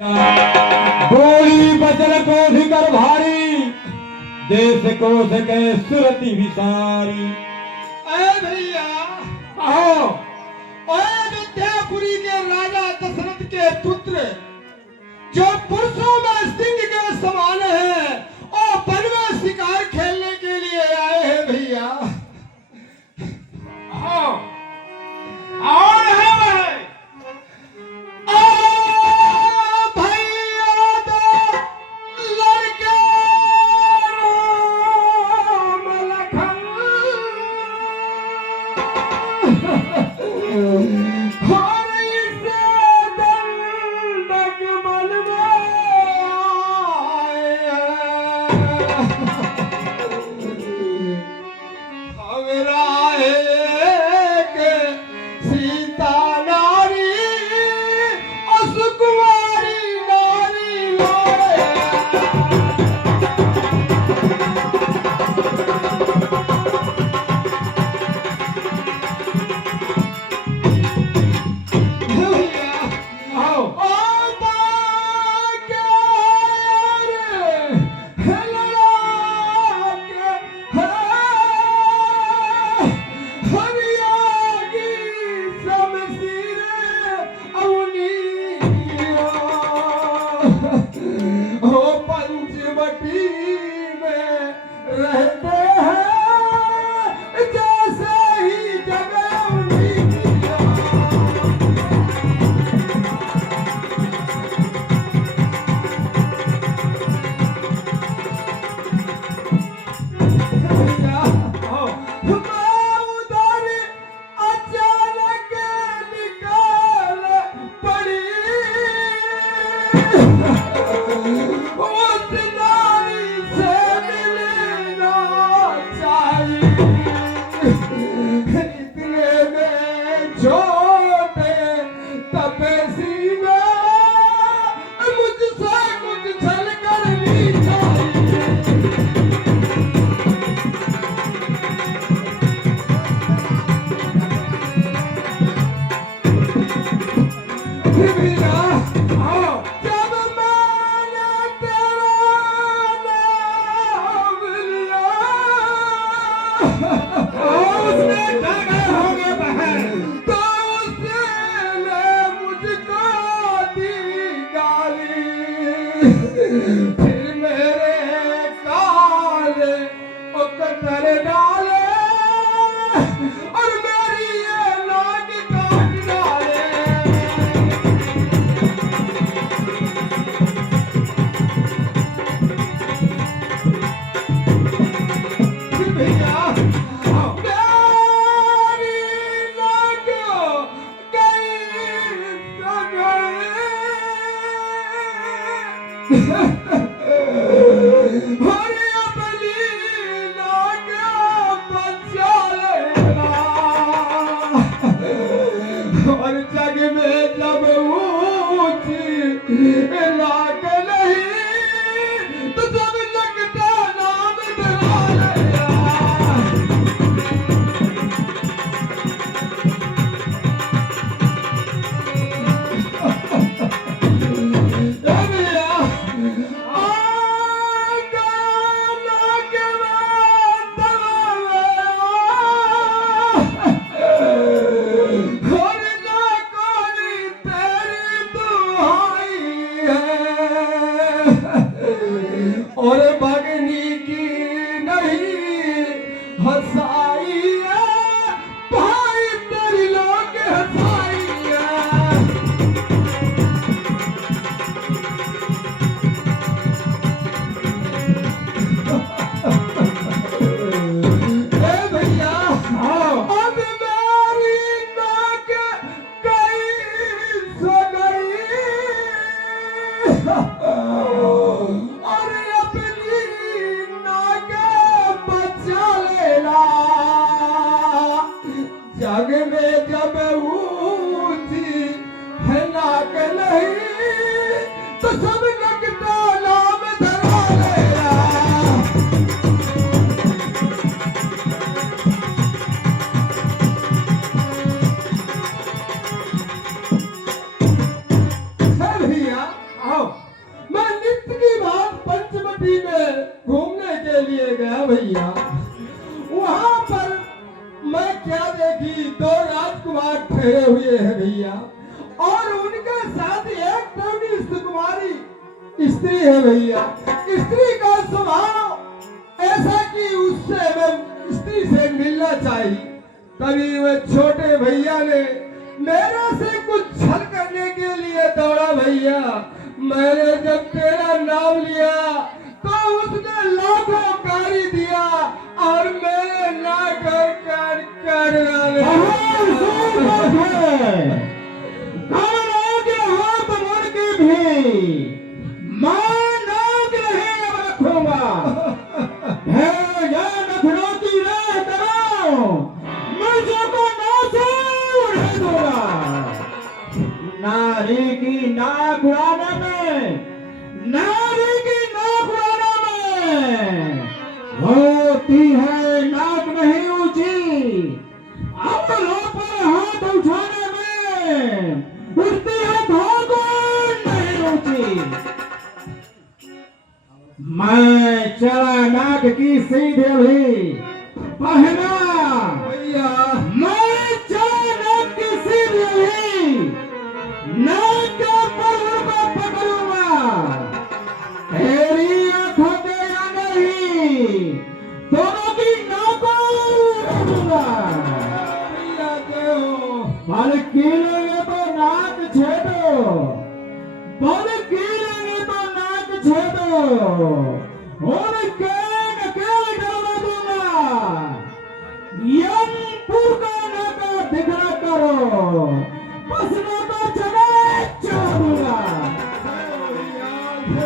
बोली बचन कोश कर भारी, देश कोश के सुरति विसारी। अरे भैया आओ अयोध्यापुरी के राजा दशरथ के पुत्र जो पुरुषों में सिंह के समान है और वन में शिकार खेलने के लिए आए हैं भैया। आओ और है वह फिर मेरे काले उकतर डाले और मेरी ये नाक काट डाले। भैया और जग में जब ऊंची लाग नहीं तो सब लगता नाम धरा लिया। और भगनी की नहीं हंसाई है भाई तेरी लोग हंसाई है। भैया अब मेरी नाक गई सो गई जग में जब ऊंची है नाक नहीं तो सब लगता नाम धरा लिया। भैया भैया, वहां पर मैं क्या देखी, दो राजकुमार ठहरे हुए हैं भैया, और उनके साथ एक तरुणी सुकुमारी स्त्री है भैया। स्त्री का स्वभाव ऐसा कि उससे मैं स्त्री से मिलना चाहिए। तभी वह छोटे भैया ने मेरे से कुछ छल करने के लिए दौड़ा भैया। मैंने जब तेरा नाम लिया तो उसने लाखों गाली दिया और मेरे ना कर कर कर हाथ मुड़ के भी मैं नाक नहीं अब रखूंगा। है या नखरों की राह करो, मुझे को नाचे उड़ा दूंगा। नारी की नाक उड़ाने में, नारी की नाक उड़ाने में होती है नाक नहीं ऊंची, अपनों पर हाथ उठाने में उठती है धागों नहीं ऊंची। मैं चला नाक की सीढ़ी भी पहना भैया। मैं चला नाक की सीढ़ी भी नाक के पल्लू को पकड़ूंगा। तेरी आंखों के या नहीं, दोनों की नाकों उड़ाऊंगा। भैया देव, बल कीलेंगे तो नाक छेदो, बल कीलेंगे तो नाक छेदो, और केन केन डलवा दूंगा। यमपुर का नाका दिखरा करो, बस नाका चढ़े छोड़ूंगा।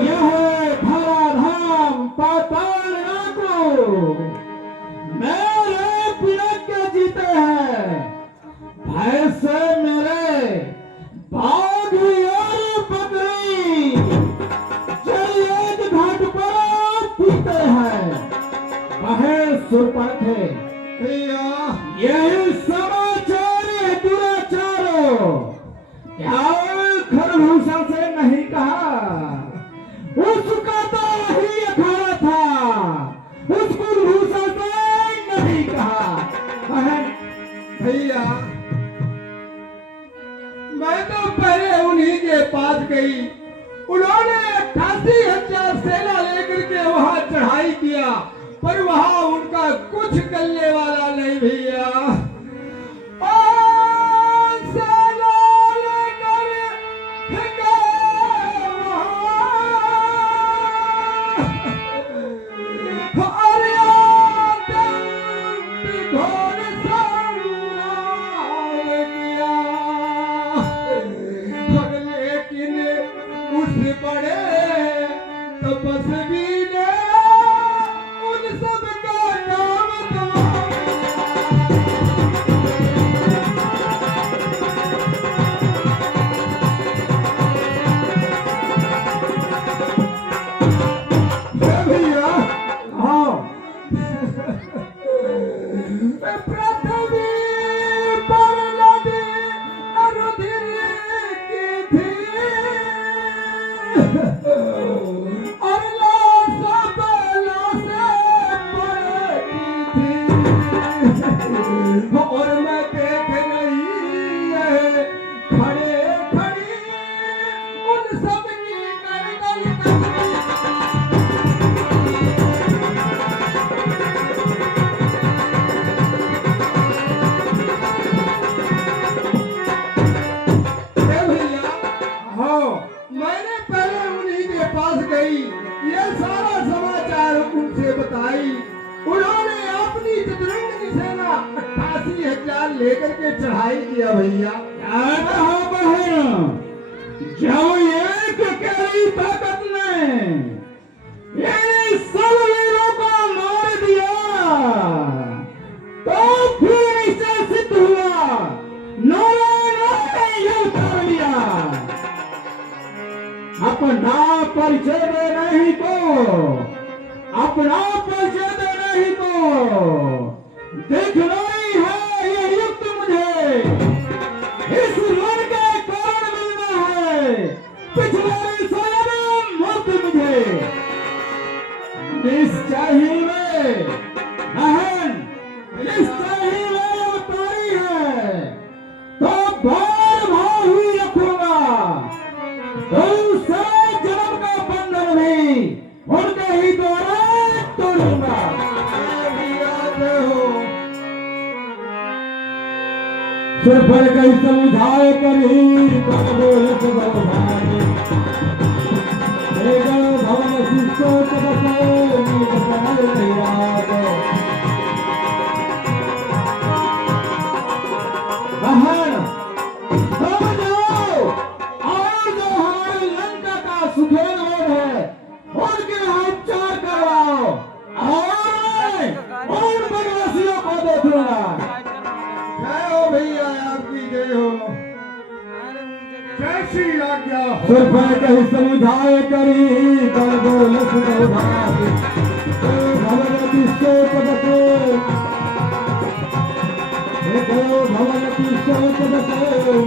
यह धराधाम पाताल नाको मेरे पिलक के जीते हैं। भैंसे मेरे, बाघ और बकरी जलियत घाट पर पीते हैं। वह सुरपंखे भैया, यही समाचार है दुराचारो। क्या खरभूषण से नहीं कहा? उसका तो वही अखाड़ा था, उस कुलभूषण से नहीं कहा। भैया, मैं तो पहले उन्हीं के पास गई। उन्होंने 88,000 सेना लेकर के वहां चढ़ाई किया, पर वहां उनका कुछ करने वाला नहीं भैया। सेना लेकर गए वहां, अरे घोर लेकिन उस बड़े तपस्वी ने उन सब का नाम भैया। हाँ, पृथ्वी पर नदी अरुधिर की थी, और लाशों पे लाशें पड़ती थी, और मैं देख रही है खड़े खड़ी उन सब की गर्दन मैंने पहले उन्हीं के पास गई, ये सारा समाचार उनसे बताई। उन्होंने अपनी चतुरंग सेना 88,000 लेकर के चढ़ाई किया भैया। जब एक अकेली ताकत ने इन सब वीरों को मार दिया, तो फिर निश्चय सिद्ध हुआ, नारायण ने यह कर लिया। अपना परिचय दे नहीं तो, अपना परिचय दे नहीं तो दिख रही है ये युक्त मुझे। इस रण के कारण मिलना है, पिछले स्वयं मुक्त मुझे। निश्चय ही में सिर्फ कहीं समझाए करी बोलत भाई भवन शिष्टो बहन तुम जाओ और जो हमारे लंका का सुखेन लोग है उनके यहाँ उपचार करवाओ और उन वनवासियों को देखूंगा। जय हो भैया, आपकी जय हो। कैसी आज्ञा हो। सिर्फ कहीं समझाए करी कर बोलत भाई भगवती शोक बको भगवती शोक बको